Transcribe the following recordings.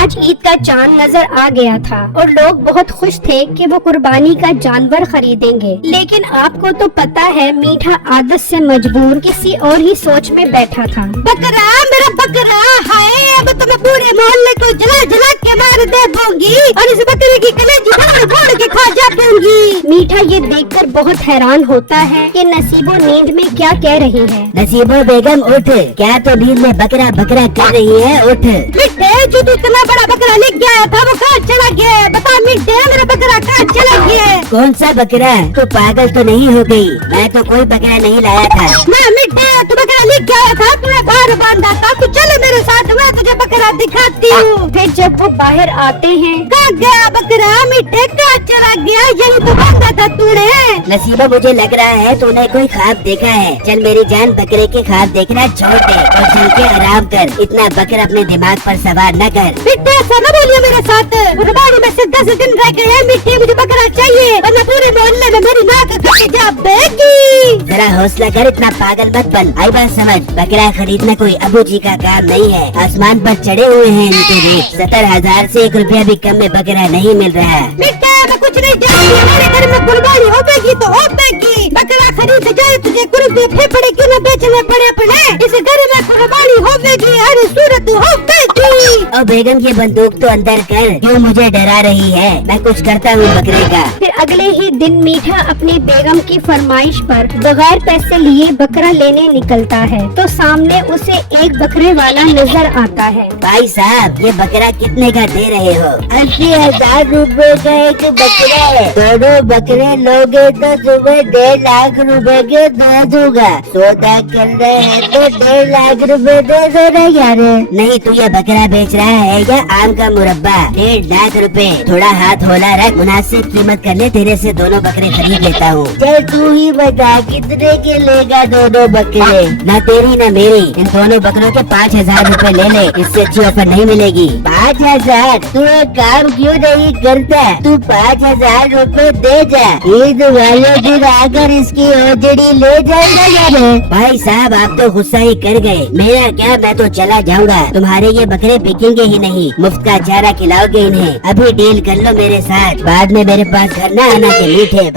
आज ईद का चांद नजर आ गया था और लोग बहुत खुश थे कि वो कुर्बानी का जानवर खरीदेंगे। लेकिन आपको तो पता है मीठा आदत से मजबूर किसी और ही सोच में बैठा था। बकरा मेरा बकरा है, अब तो मैं पूरे मोहल्ले को जला जला के मार दे दूंगी और इस बकरे की कलेजी फोड़ फोड़ के खा जा दूंगी। मीठा ये देखकर बहुत हैरान होता है कि नसीबो नींद में क्या कह रही है। नसीबो बेगम उठ, क्या तो नींद में बकरा बकरा कर रही है, उठ। मिट्टे जो तू इतना बड़ा बकरा लेके गया था वो कहाँ चला गया? बता मिट्टे मेरा बकरा कहाँ चला गया? कौन सा बकरा? तू पागल तो नहीं हो गई? मैं तो कोई बकरा नहीं लाया था। मैं मिट्टे तू बकरा लेके आया था, तूने बाहर बांधा था, तू चले मेरे साथ, मैं तुझे बकरा दिखाती हूँ। फिर जब वो बाहर आते हैं, कहाँ गया बकरा? मिट्टे कहाँ चला गया? यही तो बांधा था तूने। नसीबा मुझे लग रहा है तूने कोई ख्वाब देखा है। चल मेरी जान, बकरे के ख्वाब देखना छोड़ दे और चल के आराम कर। इतना बकरा अपने दिमाग पर सवार न कर। मिट्टे ऐसा न बोलिए मेरे साथ, कुर्बानी में से 10 दिन रह गए हैं। मिट्टे मुझे बकरा चाहिए वरना पूरे मोहल्ले में मेरी नाक कट जाएगी। जरा हौसला कर, इतना पागल मत बन। आई बात समझ, बकरा खरीदना कोई अबू जी का काम नहीं है। आसमान पर चढ़े हुए हैं इनके रेट। 70,000 से 1 रुपया भी कम में बकरा नहीं मिल रहा है। मिट्टे मैं कुछ नहीं जानती, हमारे घर में कुर्बानी होगी तो होगी। बकरा खरीद जाए तुझे कुर्बे फेफड़े क्यों न बेचने पड़े अपने। इस घर में कुर्बानी होगी, हर सूरत होगी। और बेगम ये बंदूक तो अंदर कर, क्यों मुझे डरा रही है? मैं कुछ करता हूँ बकरे का। फिर अगले ही दिन मीठा अपनी बेगम की फरमाइश पर बगैर पैसे लिए बकरा लेने निकलता है तो सामने उसे एक बकरे वाला नजर आता है। भाई साहब ये बकरा कितने का दे रहे हो? 80,000 रुपए का एक बकरा है। दोनों बकरे लोगे तो तुम्हें 1.5 लाख रुपए के दे दूंगा। सौदा कर रहे हैं तो 1.5 लाख रुपए दे दो ना यार। नहीं तू ये बकरा बेच रहा है या आम का मुरब्बा? 1.5 लाख रुपए। थोड़ा हाथ होला रख, मुनासिब कीमत कर ले, तेरे से दोनों बकरे खरीद लेता हूँ। चल तू ही बता कितने के लेगा दोनों बकरे? ना तेरी ना मेरी, इन दोनों बकरों के 5,000 रुपए ले ले, इससे अच्छी ऑफर नहीं मिलेगी। 5,000? तू एक काम क्यों नहीं करता, तू 5,000 रुपए दे जा, ईद वाले दिन आकर इसकी ओजड़ी ले जाएगा यार। भाई साहब आप तो गुस्सा ही कर गए, मेरा क्या, मैं तो चला जाऊंगा। तुम्हारे ये बकरे बिकेंगे ही नहीं, मुफ्त का चारा खिलाओगे इन्हें। अभी डील कर लो मेरे साथ, बाद में मेरे पास घर न आना के मीठे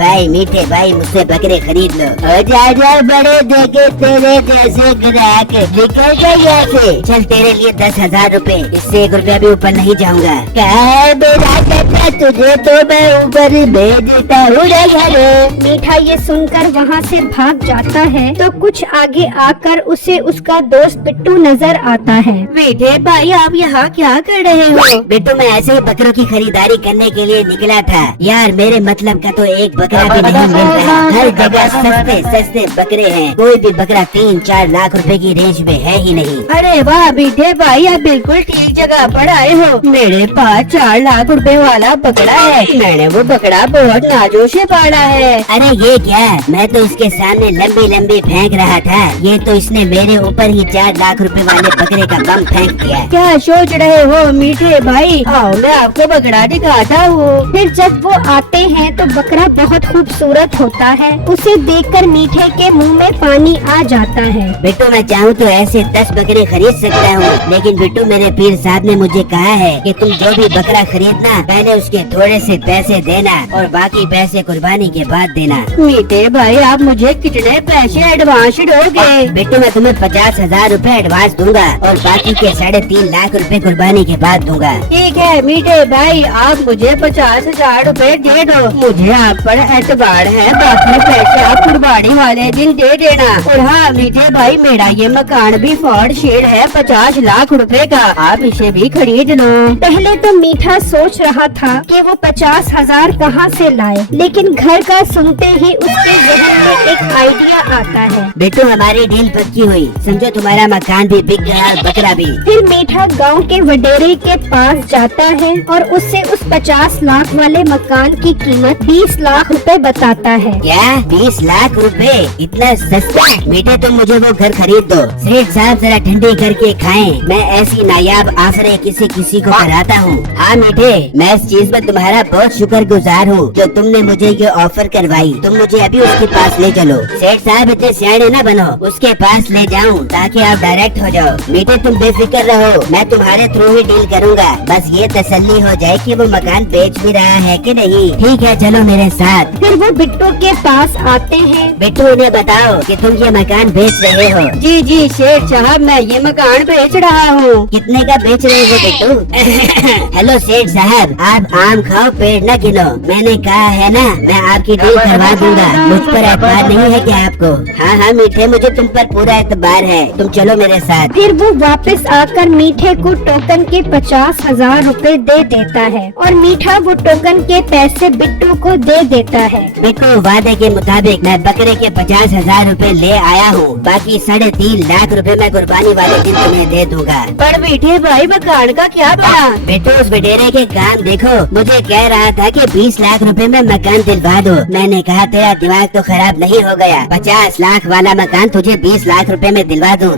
भाई मुझसे बकरे खरीद लो। और जा बड़े देखे तेरे जैसे ग्राहक, निकल गए यहाँ से। चल तेरे लिए 10,000 रुपए, इससे 1 रुपया भी ऊपर नहीं जाऊंगा। क्या मेरा चाचा, तुझे तो मैं ऊपर ही भेज देता हूँ ना घर। मीठा ये सुनकर वहाँ से भाग जाता है तो कुछ आगे आकर उसे उसका दोस्त बिट्टू नजर आता है। मीठे भाई आप यहाँ क्या कर रहे हो? बिट्टू मैं ऐसे ही बकरों की खरीदारी करने के लिए निकला था यार। मेरे मतलब का तो एक बकरा भी नहीं मिल रहा। हर जगह सस्ते सस्ते बकरे हैं, कोई भी बकरा 3-4 लाख रुपए की रेंज में है ही नहीं। अरे वाह मीठे भाई, आप बिल्कुल ठीक जगह पर आए हो। मेरे पास 4 लाख रुपए वाला बकरा है। मैंने वो बकरा बहुत नाजों से पाला है। अरे ये क्या, मैं तो इसके सामने लंबी लंबी फेंक रहा था, ये तो इसने मेरे ऊपर ही 4 लाख रुपए वाले बकरे का बम फेंक दिया। क्या सोच रहे हो मीठे भाई? आओ मैं आपको बकरा दिखाता हूँ। फिर जब वो आते हैं तो बकरा बहुत खूबसूरत होता है। उसे देखकर मीठे के मुंह में पानी आ जाता है। बिट्टू मैं चाहूँ तो ऐसे 10 बकरे खरीद सकता हूँ, लेकिन बिट्टू मेरे पीर साहब ने मुझे कहा है कि तुम जो भी बकरा खरीदना पहले उसके थोड़े से पैसे देना और बाकी पैसे कुर्बानी के बाद देना। मीठे भाई आप मुझे कितने पैसे एडवांस दोगे? बिट्टू मैं तुम्हें 50,000 रुपए एडवांस दूंगा और बाकी के 3.5 लाख रुपए कुर्बानी के बाद दूंगा। ठीक है मीठे भाई, आप मुझे 50,000 रुपए दे दो। मुझे आप पर एतबार है, बाकी पैसे आप कुर्बानी वाले दिन दे देना। और हाँ मीठे भाई, मेरा ये मकान भी फॉर शेड है 50 लाख रुपए का, आप इसे भी खरीद लो। पहले तो मीठा सोच रहा था कि वो 50,000 कहाँ से लाए, लेकिन घर का सुनते ही उसके जहन में एक आइडिया आता है। बिट्टू हमारी डील पक्की हुई, समझो तुम्हारा मकान भी बिक गया और बकरा भी। फिर मीठा गांव के वडेरे के पास जाता है और उससे उस 50 लाख वाले मकान की कीमत 20 लाख रुपए बताता है। क्या 20 लाख रुपए? इतना सस्ता? मीठे तुम मुझे वो घर खरीद दो। सेठ साहब जरा ठंडी करके खाएं, मैं ऐसी नायाब ऑफरें किसी को कराता हूँ। हाँ मीठे, मैं इस चीज में तुम्हारा बहुत शुक्रगुजार हूँ जो तुमने मुझे ये ऑफर करवाई। तुम मुझे अभी उसके पास पास ले चलो। सेठ साहब इतने सियाने न बनो, उसके पास ले जाऊं ताकि आप डायरेक्ट हो जाओ। मीठे तुम बेफिक्र रहो, मैं तुम्हारे थ्रू ही डील करूंगा। बस ये तसल्ली हो जाए कि वो मकान बेच भी रहा है कि नहीं। ठीक है, चलो मेरे साथ। फिर वो बिट्टू के पास आते हैं। बिट्टू, उन्हें बताओ कि तुम ये मकान बेच रहे हो। जी जी सेठ साहब, मैं ये मकान बेच रहा हूँ। कितने का बेच रहे हो बिट्टू? हेलो सेठ साहब, आप आम खाओ पेड़ न गिनो। मैंने कहा है ना, मैं आपकी डील करवा दूंगा। मुझ पर एतबार नहीं है क्या आपको? हाँ हाँ मीठे, मुझे तुम पर पूरा एतबार है। तुम चलो मेरे साथ। फिर वो वापस आकर मीठे को टोकन के 50,000 रुपए दे देता है और मीठा वो टोकन के पैसे बिट्टू को दे देता है। बिट्टू, वादे के मुताबिक मैं बकरे के 50,000 रुपए ले आया हूँ। बाकी 3.5 लाख रुपए मैं कुर्बानी वाले दिन तुम्हें दे दूंगा। पर मीठे भाई मकान का क्या बना? बेटो, उस वडेरे के काम देखो। मुझे कह रहा था कि 20 लाख रुपए में मकान दिलवा दो। मैंने कहा तेरा दिमाग तो खराब नहीं हो गया? 50 लाख वाला मकान तुझे 20 लाख रुपए में दिलवा दूं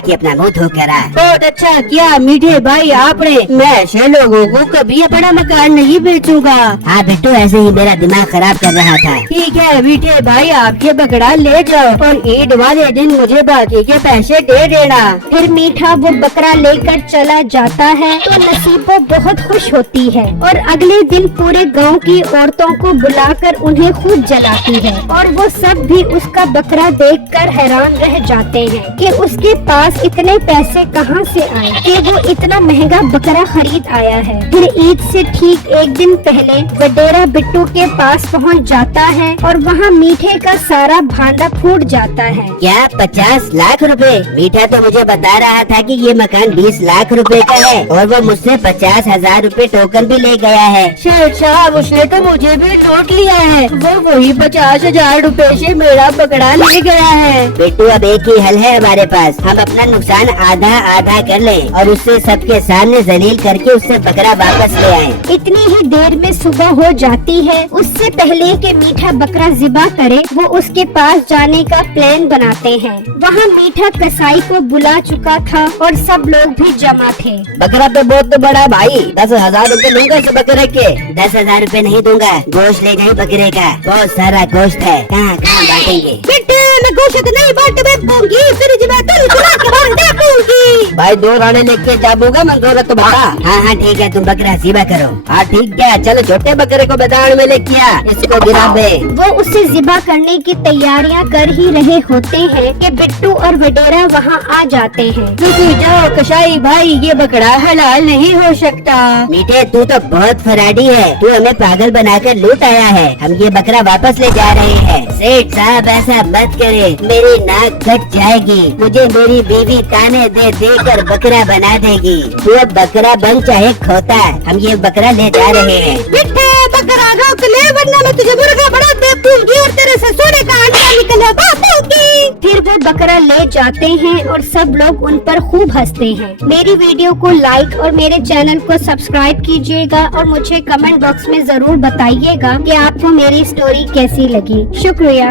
कि अपना मुंह धो कर आ। बहुत अच्छा किया मीठे भाई आपने। मैं ऐसे लोगों को कभी अपना मकान नहीं बेचूंगा। हाँ बिट्टू, ऐसे ही मेरा दिमाग खराब कर रहा था। ठीक है मीठे भाई, आप ये बकरा ले जाओ और ईद वाले दिन मुझे बाकी के पैसे दे देना। फिर मीठा वो बकरा लेकर चला जाता है तो नसीबो बहुत खुश होती है और अगले दिन पूरे गांव की औरतों को बुलाकर उन्हें खूब जलाती है और वो सब भी उसका बकरा देखकर हैरान रह जाते हैं कि उसके पास इतने पैसे कहां से आए कि वो इतना महंगा बकरा खरीद आया है। फिर ईद से ठीक एक दिन पहले वडेरा बिट्टू के पास पहुंच जाता है और वहां मीठे का सारा भांडा फूट जाता है। क्या 50 लाख रुपए? मीठा तो मुझे बता रहा था कि ये मकान 20 लाख रुपए का है और वो मुझसे 50,000 रुपए टोकन भी ले गया है। शेठ साहब, उसने तो मुझे भी लूट लिया है। वो वही 50,000 रुपए से मेरा बकरा ले गया है। बिट्टू, अब एक ही हल है हमारे पास। हम अपना नुकसान आधा आधा कर लें और उससे सबके सामने जलील करके उससे बकरा वापस ले आए। इतनी ही देर में सुबह हो जाती है। उससे पहले कि मीठा बकरा ज़िबा करे, वो उसके पास जाने का प्लान बनाते हैं। वहाँ मीठा कसाई को बुला चुका था और सब लोग भी जमा थे। बकरा तो बहुत बड़ा भाई, 10,000 रुपए लूंगा इस बकरे के। 10,000 रुपए नहीं दूंगा, गोश्त ले जाए बकरे का। बहुत सारा गोश्त है, कहाँ कहाँ बांटेंगे? मैं गोश्त नहीं बांट दूंगी, फ्रिज में तल के बांट दूंगी। भाई 2 राने लेके जाऊंगा मैं, गोरा तुम्हारा। हाँ हाँ ठीक है, तुम बकरा ज़िबा करो। हाँ ठीक है, चलो छोटे बकरे को मैदान में लेके आ, इसको गिरा दे। वो उसे ज़िबा करने की तैयारियां कर ही रहे होते हैं कि बिट्टू और वडेरा वहाँ आ जाते हैं। रुक जाओ कसाई भाई, ये बकरा हलाल नहीं हो सकता। मीठे, तू तो बहुत फराडी है। तू हमें पागल बनाकर लूट आया है। हम ये बकरा वापस ले जा रहे हैं। सेठ साहब, ऐसा मत करे, मेरी नाक कट जाएगी। मुझे मेरी बीवी ताने दे देकर बकरा बना देगी। तू अब बकरा बन चाहे खोता, हम ये बकरा ले जा रहे हैं। मिठे, बकरा रोक ले वरना मैं तुझे मुर्गा बना दे दूंगी और तेरे से सोने का अंडा निकले बापूंगी। फिर वो बकरा ले जाते हैं और सब लोग उन पर खूब हंसते हैं। मेरी वीडियो को लाइक और मेरे चैनल को सब्सक्राइब कीजिएगा और मुझे कमेंट बॉक्स में जरूर बताइएगा कि आपको मेरी स्टोरी कैसी लगी। शुक्रिया।